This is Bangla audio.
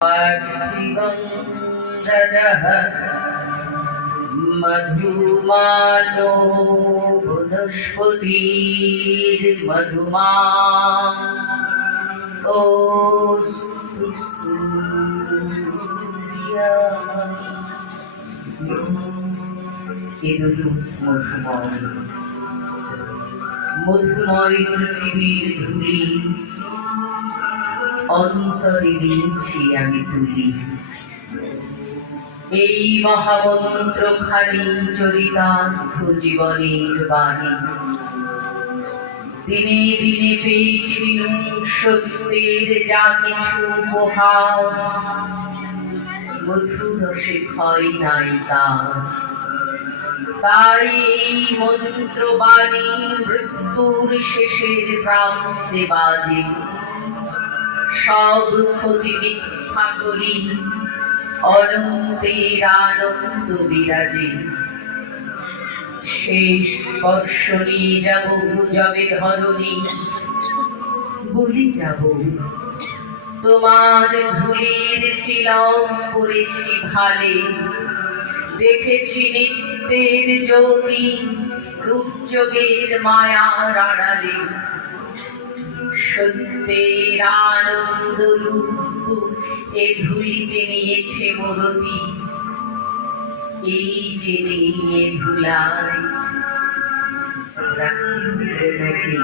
पार्थिवं रजः मधुमानो वनस्पतिर्मधुमा ओस्तु सूर्या মধুময় পৃথিবীর ধুলি অন্তরে নিয়েছি আমি তুলি। এই মহামন্ত্র খানি চরিতার্থ জীবনের বাণী। দিনে দিনে পেয়েছি সত্যের যা কিছু উপহার, মধুরসে ক্ষয় নাই তার। তাই এই মন্ত্রবাণী মৃত্যুর শেষের প্রান্তে বাজে। সব ক্ষতি মিথ্যা করি অনন্তের আনন্দ বিরাজে। শেষ স্পর্শ নিয়ে যাব যবে ধরণী, বলি যাব তোমার ধুলির তিলক পরেছি ভালে। দেখেছি নিত্যের জ্যোতি দুর্যোগের মায়ার আড়ালে। সত্যের আনন্দ রূপ এ ধুলিতে নিয়েছে মরতি। এই যে নিয়ে ধুলায় রাখি